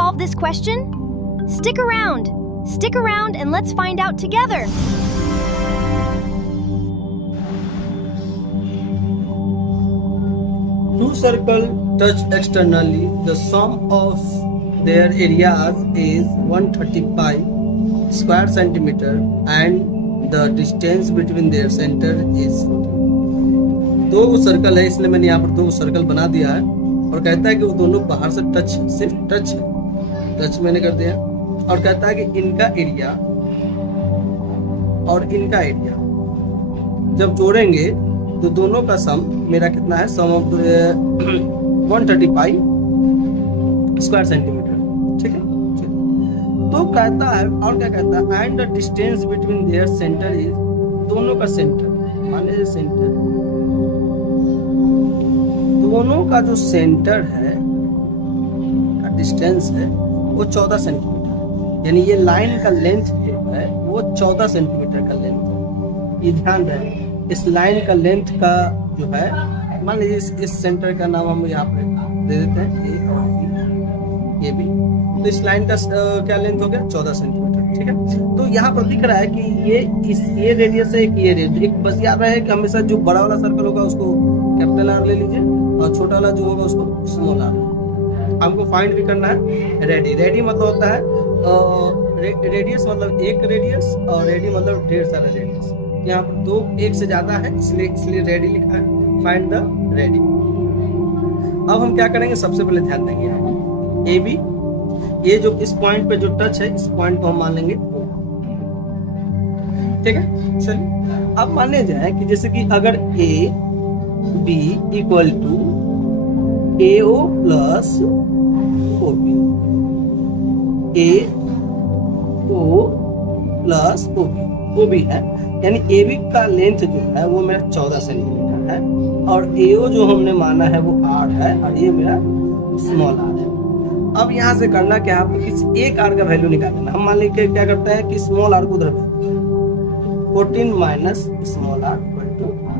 solve this question? Stick around and let's find out together. Two circles touch externally. The sum of their areas is 135 square centimeter and the distance between their center is 40. दो circle है, इसलिए मैंने यहाँ पर दो circle बना दिया है और कहता है कि वो दोनों बाहर से सिर्फ टच मैंने कर दिया और कहता है कि इनका एरिया और इनका एरिया जब जोड़ेंगे तो दोनों का सम मेरा कितना है, सम ऑफ 135 स्क्वायर सेंटीमीटर। ठीक है, तो कहता है और क्या कहता है, and the distance between their centre is, दोनों का सेंटर, मान लीजिए सेंटर, दोनों का जो सेंटर है का डिस्टेंस है वो 14 सेंटीमीटर, यानी ये लाइन का लेंथ जो है वो 14 सेंटीमीटर का लेंथ है। ये ध्यान रहे, इस लाइन का लेंथ का जो है, मान लीजिए इस सेंटर का नाम हम यहाँ पे दे देते हैं ए और बी, ये भी, तो इस लाइन का क्या लेंथ हो गया, 14 सेंटीमीटर। ठीक है, तो यहाँ पर दिख रहा है कि ये रेडियस है, ये रेडियस, एक बस याद रहे कि हमेशा जो बड़ा वाला सर्कल होगा उसको कैपिटल आर ले लीजिए और छोटा वाला जो होगा उसको स्मॉल आर। हमको फाइंड भी करना है रेडी मतलब होता है रेडियस, मतलब एक रेडियस, और रेडी मतलब ढेर सारा रेडियस। यहाँ पर दो एक से ज्यादा है, इसलिए रेडी लिखा है, फाइंड द रेडी। अब हम क्या करेंगे, सबसे पहले ध्यान देंगे यहाँ ए बी, ये जो इस पॉइंट पे जो टच है, इस पॉइंट को हम मान लेंगे O। ठीक है, चलिए अब माने जाए कि जैसे कि अगर A B equal to A O plus O B, A O plus O B, वो भी है, यानी ए बी का लेंथ जो है वो मेरा 14 सेंटीमीटर है और ए ओ जो हमने माना है वो आर है और ये मेरा स्मॉल आर है। अब यहाँ से करना क्या है, आपको किसी एक आर का वैल्यू निकालना। हम मान लीजिए क्या करते हैं कि स्मॉल आर को उधर 14 minus small R equal to R.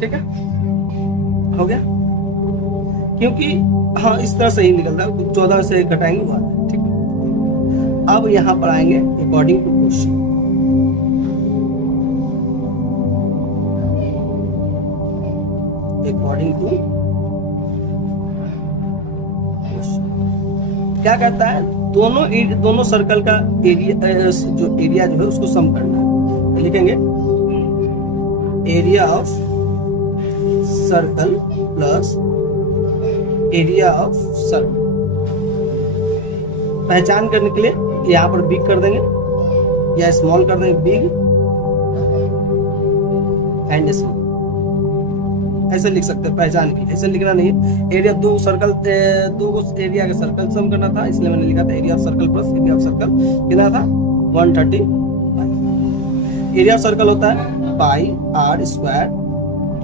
ठीक है, हो गया, क्योंकि हाँ इस तरह से ही निकलता है, 14 से घटाएंगे वो आता है। ठीक है, अब यहाँ पर आएंगे according to question. According to क्या कहता है, दोनों सर्कल का एरिया जो है उसको सम करना है। तो लिखेंगे area of circle plus area of circle. पहचान करने के लिए यहाँ पर बिग कर देंगे या स्मॉल कर देंगे, बिग एंड स्मॉल, ऐसे लिख सकते हैं पहचान के लिए। ऐसे लिखना नहीं है, एरिया दो एरिया का सर्कल सम करना था, इसलिए मैंने लिखा था area of circle plus area of circle, कितना था 135। एरिया ऑफ सर्कल होता है पाई आर स्क्वायर।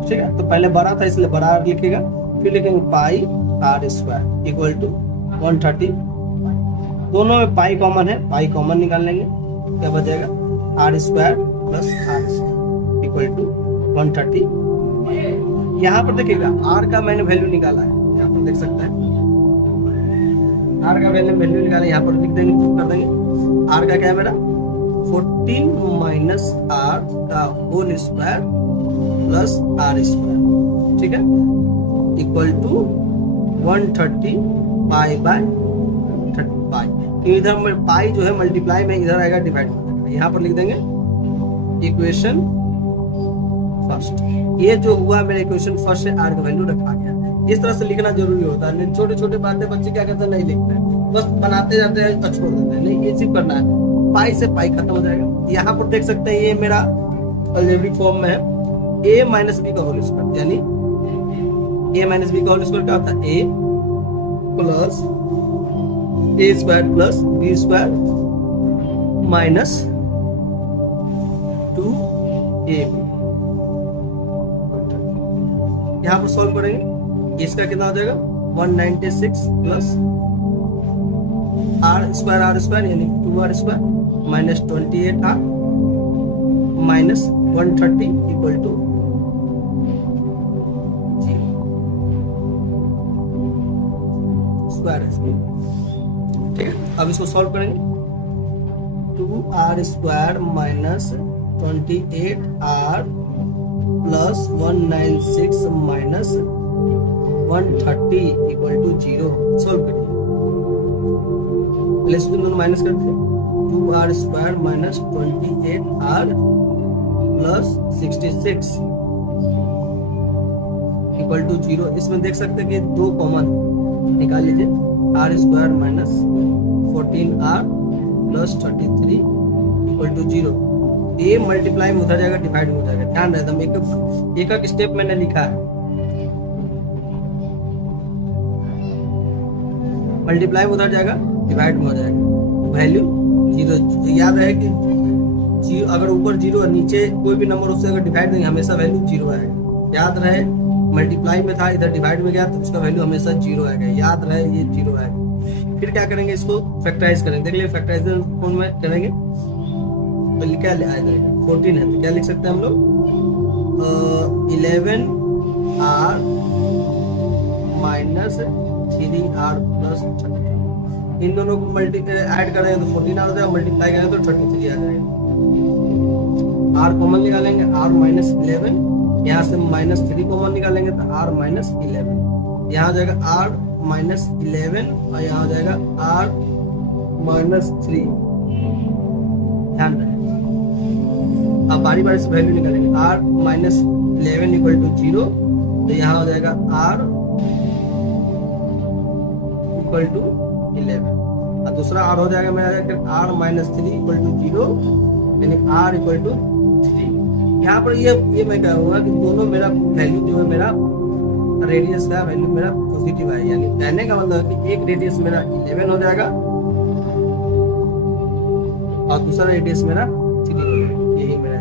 ठीक है, तो पहले बड़ा था इसलिए बड़ा आर लिखेगा, फिर लिखेंगे पाई आर स्क्वायर इक्वल टू 130। दोनों में पाई कॉमन है, पाई कॉमन निकाल लेंगे, क्या बचेगा R square plus R square equal to 130। यहाँ पर देखिएगा आर का मैंने वैल्यू निकाला है, यहाँ पर देख सकते हैं आर का वैल्यू निकाला, यहाँ पर लिख देंगे, कर देंगे। आर का क्या है मेरा 14 माइनस आर का whole square plus R square. ठीक है, इक्वल टू 130 पाई बाय 35। इधर पाई जो है मल्टीप्लाई में, इधर आएगा डिवाइड में, यहाँ पर लिख देंगे इक्वेशन फर्स्ट। ये जो हुआ मेरा इक्वेशन फर्स्ट से आर का वैल्यू रखा गया। इस तरह से लिखना जरूरी होता है, छोटे छोटे बातें बच्चे क्या करते हैं, नहीं लिखते हैं, बस बनाते जाते हैं और छोड़ देते हैं। नहीं, ये सिर्फ करना है, पाई से पाई खत्म हो जाएगा। यहाँ पर देख सकते हैं ये मेरा अलजेब्रिक फॉर्म में है, a माइनस बी का होल स्क्वायर, यानी a माइनस बी का होल स्क्वायर क्या होता है, a plus a square plus b square minus 2ab। यहाँ पर सॉल्व करेंगे, इसका कितना हो जाएगा 196 प्लस आर स्क्वायर यानी 2r square minus 28r minus 130 equal to 0। Square है इसमें, ठीक है। अब इसको सॉल्व करेंगे, 2r square minus 28r plus 196 minus 130 equal to 0। Solve करिए, पहले इसको दोनों माइनस करते हैं, 2r square minus 28r plus 66 equal to 0। इसमें देख सकते हैं कि दो कॉमन, निकाल लीजिए, r square minus 14r plus 33 equal to 0। ये मल्टीप्लाई में उधर जाएगा, डिवाइड में हो जाएगा, ध्यान रहे, एक एक स्टेप मैंने लिखा है। मल्टीप्लाई में उधर जाएगा, डिवाइड में हो जाएगा, वैल्यू 0। याद रहे कि अगर ऊपर 0 है, नीचे कोई भी नंबर उससे अगर डिवाइड देंगे हमेशा वैल्यू 0 आएगा। याद रहे, मल्टीप्लाई में था, इधर डिवाइड में गया तो उसका वैल्यू हमेशा 0 आएगा। याद रहे, ये 0 आएगा। फिर क्या करेंगे, इसको फैक्टराइज करेंगे। देख लिया, फैक्टराइजेशन कौन में करेंगे, तो क्या आएगा, 14 है तो क्या लिख सकते हैं हम लोग, 11r माइनस 3r प्लस 33। इन दोनों को ऐड करेंगे तो 14 आ जाएगा, मल्टीप्लाई करेंगे तो 33 आ जाएगा। r कॉमन निकालेंगे, r माइनस 11, यहाँ से माइनस 3 कॉमन निकालेंगे तो r माइनस 11, यहाँ आ जाएगा r माइनस 11 और यहाँ आ जाएगा r माइनस 3। ध्यान रहे, अब बारी बारी से वैल्यू निकालेंगे, r माइनस 11 इक्वल टू 0, तो यहाँ हो जाएगा r इक्वल टू 11, और दूसरा r हो जाएगा मेरा r माइनस 3 इक्वल टू 0, यानी r इक्वल टू 3। यहाँ पर ये मैं कहूँगा कि दोनों मेरा वैल्यू जो है, मेरा रेडियस का वैल्यू मेरा पॉजिटिव है, यानी कहने का मतलब है कि एक रेडियस मेरा 11 हो जाएगा और दूसरा रेडियस मेरा 3 हो जाएगा। यही मेरा